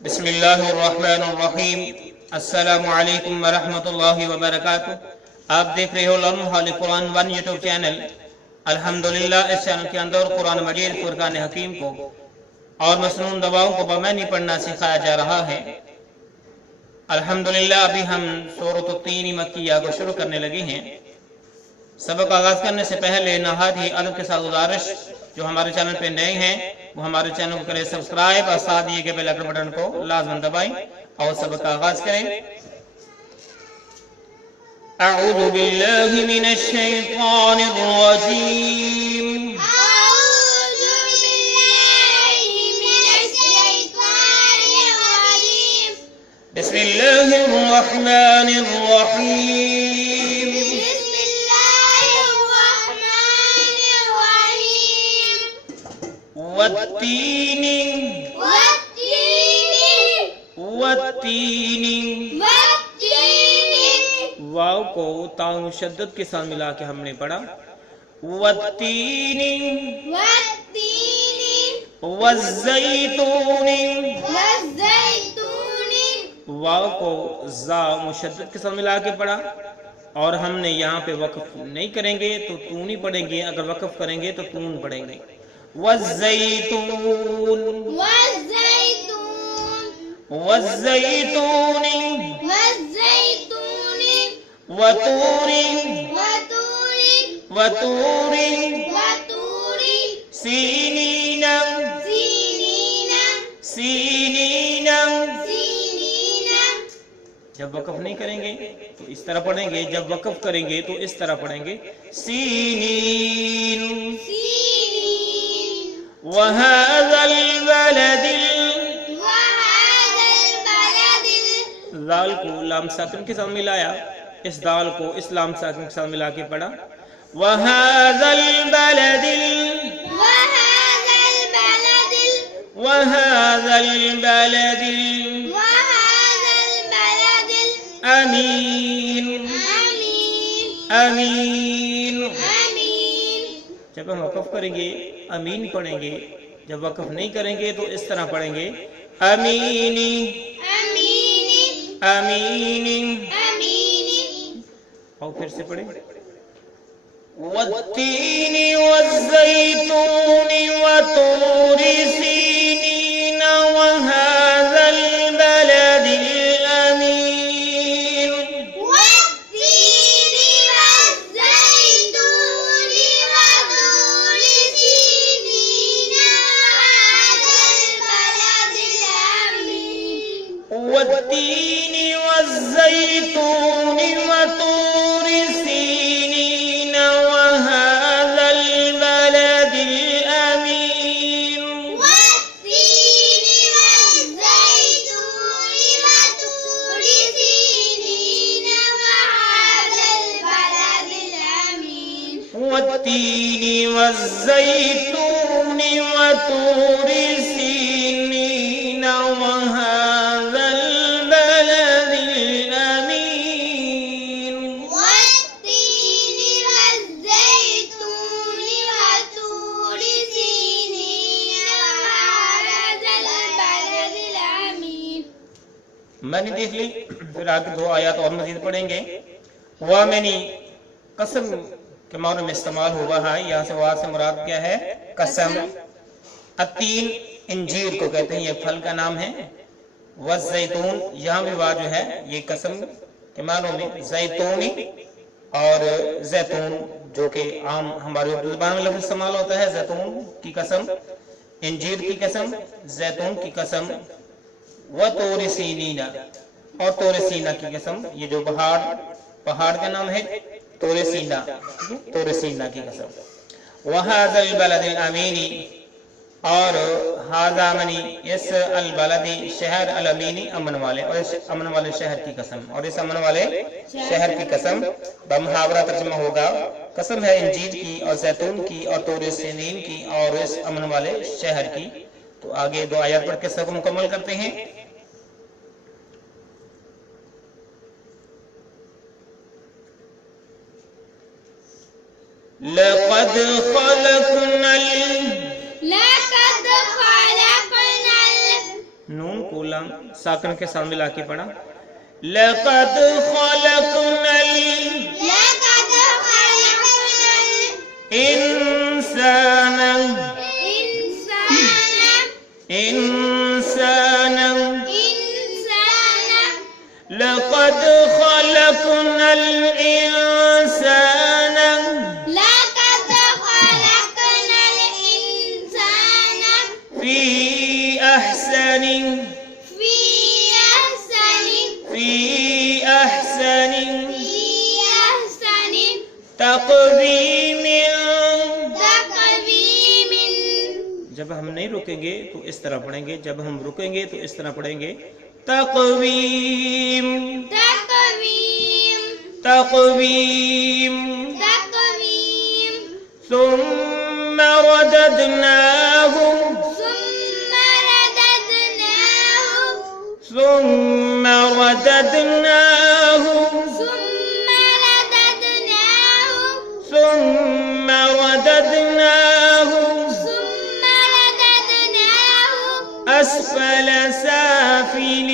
बिस्मिल्लाहिर्रहमानिर्रहीम। अस्सलामु अलैकुम वरहमतुल्लाहि वबरकातुह। आप देख रहे हो लम्हा कुरान वन यूट्यूब चैनल। अल्हम्दुलिल्लाह इस चैनल के अंदर कुरान मजीद फुरकान हकीम को और मसनून दवाओं को बमैनी पढ़ना सिखाया जा रहा है। अल्हम्दुलिल्लाह अभी हम सूरत तीन मक्किया को शुरू करने लगे हैं। सबक आगाज करने से पहले नहायत ही अदब के साथ गुजारिश, जो हमारे चैनल पे नए हैं वो हमारे चैनल को करें सब्सक्राइब और साथ दिए गए बेल आइकन बटन को लाजमन दबाएं और सबक आगाज करें। अऊज़ु बिल्लाहि मिनश शैतानिर रजीम। बिस्मिल्लाहिर रहमानिर रहीम। वत्तीनी वाव को ताऊ शद्दत के साथ मिला के हमने पढ़ा। वत्तीनी वज़्ज़ैतूनी, वाव को जा मुशद्दद के साथ मिला के पढ़ा। और हमने यहाँ पे वक्फ नहीं करेंगे तो तूनी पढ़ेंगे, अगर वक्फ करेंगे तो तून पढ़ेंगे। वज़्ज़ैतून वज़्ज़ैतूनी वतूरी वतूरी सीनीना सीनीना। जब वक़्फ़ नहीं करेंगे तो इस तरह पढ़ेंगे, जब वक़्फ़ करेंगे तो इस तरह पढ़ेंगे। सीनीन वहाज़ल बलदिल, दाल को लाम साकिन के साथ मिलाया, इस दाल को इस लाम साकिन के साथ मिला के पढ़ा। वहाज़ल बलदिल वहाज़ल बलदिल अमीन अमीन। जब हम वक़्फ़ करेंगे अमीन पढ़ेंगे, जब वक़्फ़ नहीं करेंगे तो इस तरह पढ़ेंगे। Amini Amini. और फिर से पढ़े। वत्तीनी वज़्ज़ैतूनी वतूरी सीनीन वहाज़ल बलदिल अमीन। वत्तीनी वज़्ज़ैतूनी वतूरी सीनीन वहाज़ल बलदिल अमीन। वत्तीनी वज़्ज़ैतूनी वतूरी सीनीन वहाज़ल बलदिल अमीन। वत्तीनी वज़्ज़ैतूनी वतूरी सीनीन वहाज़ल बलदिल अमीन। वत्तीनी वज़्ज़ैतूनी वतूरी सीनीन वहाज़ल बलदिल अमीन। वत्तीनी वज़्ज़ैतूनी वतूरी सीनीन वहाज़ल बलदिल अमीन। मैंने देख ली, फिर आगे दो आयत और मजीद पढ़ेंगे। वह मैंने कसम के मानों में इस्तेमाल हुआ है। यहाँ से वाह से मुराद क्या है? कसम। अतीन इंजीर को कहते हैं, ये फल का नाम है। वज़्ज़ैतून, यहाँ भी वाह जो है ये कसम के मानों में जैतूनी और जैतून, जो कि आम हमारे उर्दू ज़बान में लफ्ज़ इस्तेमाल होता है। जैतून की कसम, इंजीर की कसम, जैतून की कसम। व तोर सीनीना, और तोर सीना की कसम। ये जो पहाड़ का नाम है तोर सीना, तोर सीना की कसम। वहाज़ल बलदिल अमीनी, और हाज़ा मनी इस अल बलदी शहर अल अमीनी अमन वाले, और इस अमन वाले शहर की कसम, और इस अमन वाले शहर की कसम। बमुहावरा तर्जुमा होगा, कसम है इंजीर की और जैतून की और तोर सीनीन की और इस अमन वाले शहर की। तो आगे दो आयत पढ़ के सबको मुकम्मल करते हैं। लक़द खलक़नल, लक़द खलक़नल, नून को लाम साकन के साथ मिला के पढ़ा। लक़द ख़लक़नल इंसाना लक़द ख़लक़नल इंसाना फी अहसनी तक़वीम। जब हम नहीं रुकेंगे तो इस तरह पढ़ेंगे, जब हम रुकेंगे तो इस तरह पढ़ेंगे। तक़वीम तक़वीम सुम्म रददनाहु असफल साफिलीन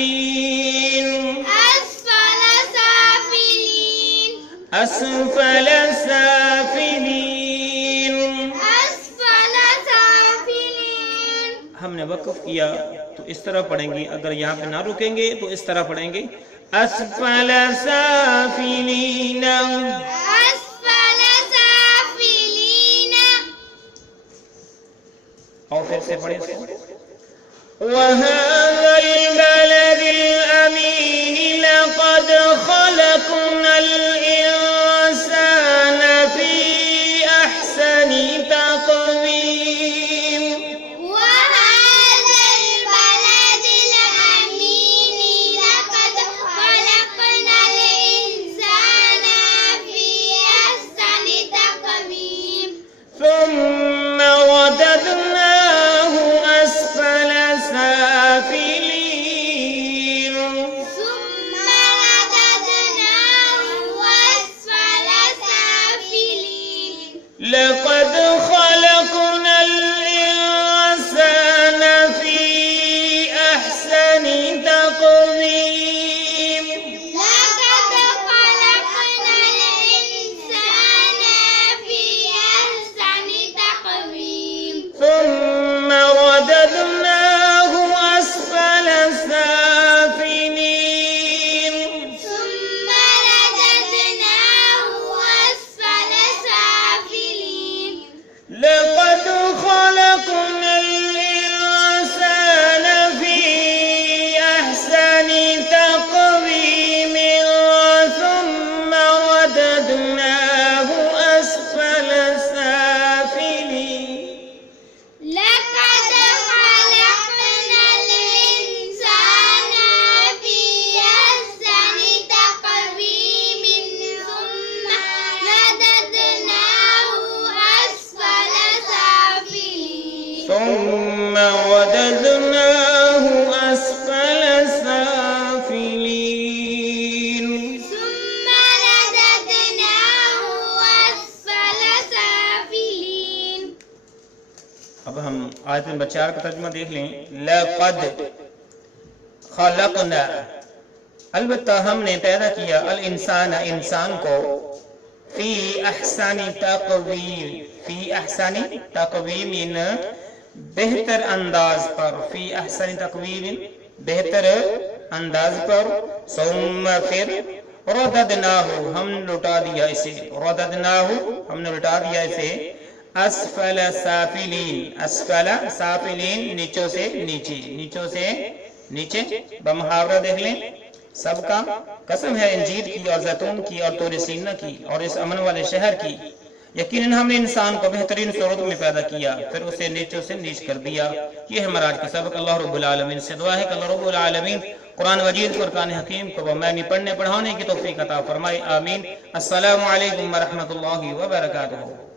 हमने वक़्फ़ किया तो इस तरह पढ़ेंगे, अगर यहाँ पे ना रुकेंगे तो इस तरह पढ़ेंगे। असफल साफिलीन। और फिर से पढ़े वहाज़ल बलदिल अमीन लक़द ख़लक़नल इंसाना फी अहसनी तक़वीम। ثم رددناه أسفل سافلين لقد خلقنا الإنسان في أحسن تقويم ثم رددناه أسفل سافلين لقد خلقنا الإنسان في أحسن تقويم ثم رددناه أسفل سافلين لقد خلقنا الإنسان في أحسن تقويم ثم رددناه أسفل سافلين ثم رددناه أسفل سافلين ثم رددناه أسفل سافلين। अब हम आयत नंबर 4 का तर्जुमा देख लें। लक़द ख़लक़ना, अलबत्ता हमने पैदा किया, अल इंसान, इंसान को, फी अहसानी तक़वीम, फी अहसानी तक़वीम, बेहतर अंदाज पर, फी अहसानी तक़वीम, बेहतर अंदाज पर। सुम्मा फिर रददनाहु, हम लौटा दिया इसे, रददनाहु हमने लौटा दिया इसे, असफल साफिलीन, असफल साफिलीन नीचों से नीचे, नीचों से नीचे। बमुहावरा देख लें। सबका कसम है इंजीर की और जैतून की और तूर सीना की और इस अमन वाले शहर की, यकीनन हमने इंसान को बेहतरीन सूरत में पैदा किया, फिर उसे नीचों से नीच कर दिया। ये है हमारा आज का सबक। अल्लाह रब्बुल आलमीन से दुआ है कि अल्लाह रब्बुल आलमीन कुरान मजीद फुरकान हकीम को मैंने पढ़ने पढ़ाने की तौफीक अता फरमाए। आमीन। अस्सलामु अलैकुम व रहमतुल्लाहि व बरकातुहू।